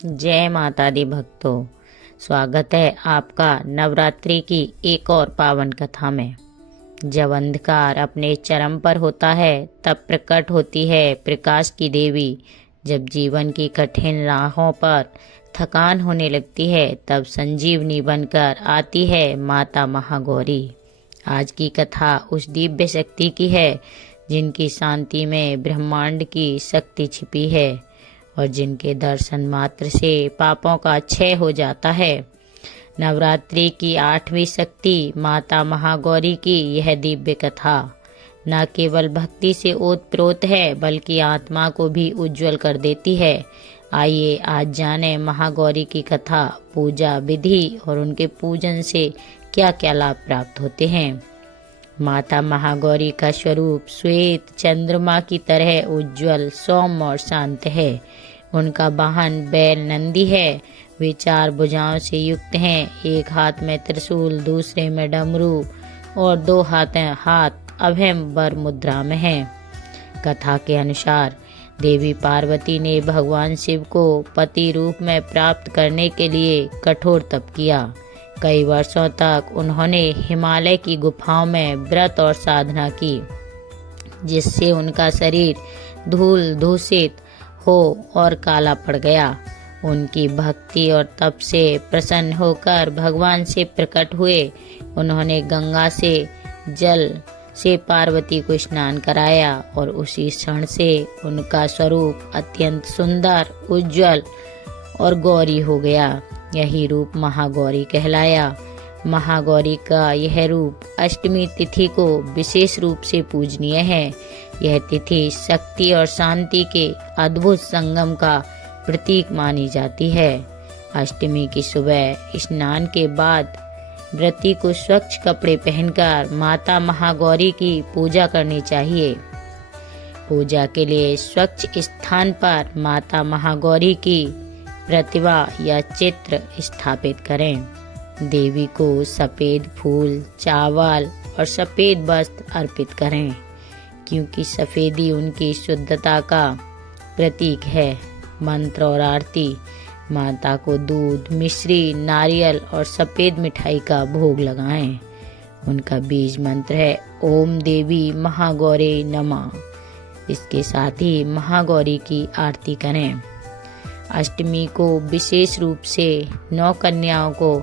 जय माता दी भक्तों, स्वागत है आपका नवरात्रि की एक और पावन कथा में। जब अंधकार अपने चरम पर होता है तब प्रकट होती है प्रकाश की देवी। जब जीवन की कठिन राहों पर थकान होने लगती है तब संजीवनी बनकर आती है माता महागौरी। आज की कथा उस दिव्य शक्ति की है जिनकी शांति में ब्रह्मांड की शक्ति छिपी है और जिनके दर्शन मात्र से पापों का क्षय हो जाता है। नवरात्रि की 8वीं शक्ति माता महागौरी की यह दिव्य कथा न केवल भक्ति से ओतप्रोत है बल्कि आत्मा को भी उज्जवल कर देती है। आइए आज जाने महागौरी की कथा, पूजा विधि और उनके पूजन से क्या क्या लाभ प्राप्त होते हैं। माता महागौरी का स्वरूप श्वेत चंद्रमा की तरह उज्जवल, सौम्य और शांत है। उनका वाहन बैल नंदी है। वे 4 भुजाओं से युक्त हैं। एक हाथ में त्रिशूल, दूसरे में डमरू और 2 हाथ अभय वर मुद्रा में हैं। कथा के अनुसार देवी पार्वती ने भगवान शिव को पति रूप में प्राप्त करने के लिए कठोर तप किया। कई वर्षों तक उन्होंने हिमालय की गुफाओं में व्रत और साधना की, जिससे उनका शरीर धूल दूषित हो और काला पड़ गया। उनकी भक्ति और तप से प्रसन्न होकर भगवान से प्रकट हुए। उन्होंने गंगा से जल से पार्वती को स्नान कराया और उसी क्षण से उनका स्वरूप अत्यंत सुंदर, उज्जवल और गौरी हो गया। यही रूप महागौरी कहलाया। महागौरी का यह रूप अष्टमी तिथि को विशेष रूप से पूजनीय है। यह तिथि शक्ति और शांति के अद्भुत संगम का प्रतीक मानी जाती है। अष्टमी की सुबह स्नान के बाद व्रती को स्वच्छ कपड़े पहनकर माता महागौरी की पूजा करनी चाहिए। पूजा के लिए स्वच्छ स्थान पर माता महागौरी की प्रतिमा या चित्र स्थापित करें। देवी को सफेद फूल, चावल और सफेद वस्त्र अर्पित करें, क्योंकि सफेदी उनकी शुद्धता का प्रतीक है। मंत्र और आरती: माता को दूध, मिश्री, नारियल और सफेद मिठाई का भोग लगाएं। उनका बीज मंत्र है ओम देवी महागौरे नमः। इसके साथ ही महागौरी की आरती करें। अष्टमी को विशेष रूप से 9 कन्याओं को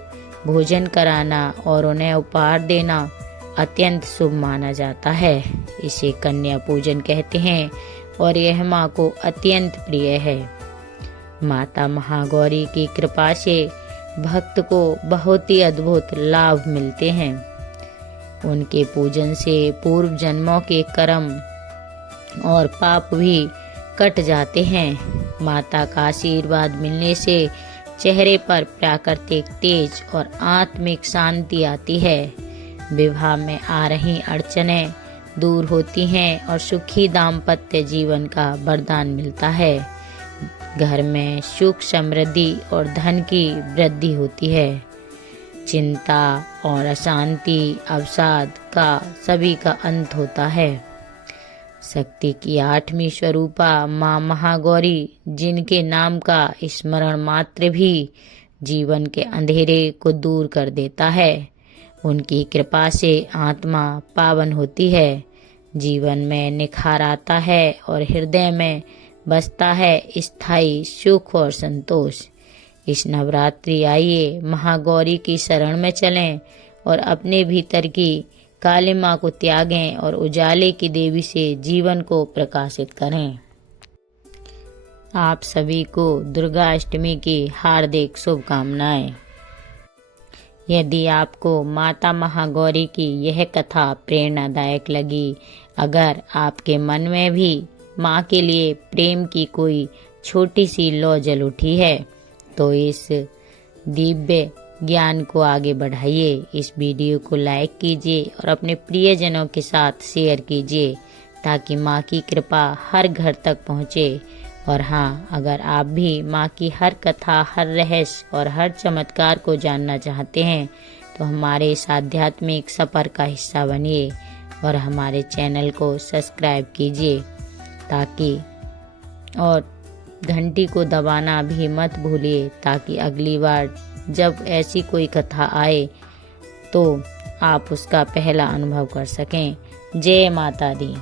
भोजन कराना और उन्हें उपहार देना अत्यंत शुभ माना जाता है। इसे कन्या पूजन कहते हैं और यह माँ को अत्यंत प्रिय है। माता महागौरी की कृपा से भक्त को बहुत ही अद्भुत लाभ मिलते हैं। उनके पूजन से पूर्व जन्मों के कर्म और पाप भी कट जाते हैं। माता का आशीर्वाद मिलने से चेहरे पर प्राकृतिक तेज और आत्मिक शांति आती है। विवाह में आ रही अड़चनें दूर होती हैं और सुखी दाम्पत्य जीवन का वरदान मिलता है। घर में सुख, समृद्धि और धन की वृद्धि होती है। चिंता और अशांति, अवसाद का सभी का अंत होता है। शक्ति की 8वीं स्वरूपा माँ महागौरी, जिनके नाम का स्मरण मात्र भी जीवन के अंधेरे को दूर कर देता है। उनकी कृपा से आत्मा पावन होती है, जीवन में निखार आता है और हृदय में बसता है स्थायी सुख और संतोष। इस नवरात्रि आइए महागौरी की शरण में चलें और अपने भीतर की काली माँ को त्यागें और उजाले की देवी से जीवन को प्रकाशित करें। आप सभी को दुर्गा अष्टमी की हार्दिक शुभकामनाएं। यदि आपको माता महागौरी की यह कथा प्रेरणादायक लगी, अगर आपके मन में भी माँ के लिए प्रेम की कोई छोटी सी लौ जल उठी है, तो इस दिव्य ज्ञान को आगे बढ़ाइए। इस वीडियो को लाइक कीजिए और अपने प्रियजनों के साथ शेयर कीजिए, ताकि माँ की कृपा हर घर तक पहुँचे। और हाँ, अगर आप भी माँ की हर कथा, हर रहस्य और हर चमत्कार को जानना चाहते हैं, तो हमारे इस आध्यात्मिक सफर का हिस्सा बनिए और हमारे चैनल को सब्सक्राइब कीजिए, ताकि और घंटी को दबाना भी मत भूलिए, ताकि अगली बार जब ऐसी कोई कथा आए तो आप उसका पहला अनुभव कर सकें। जय माता दी।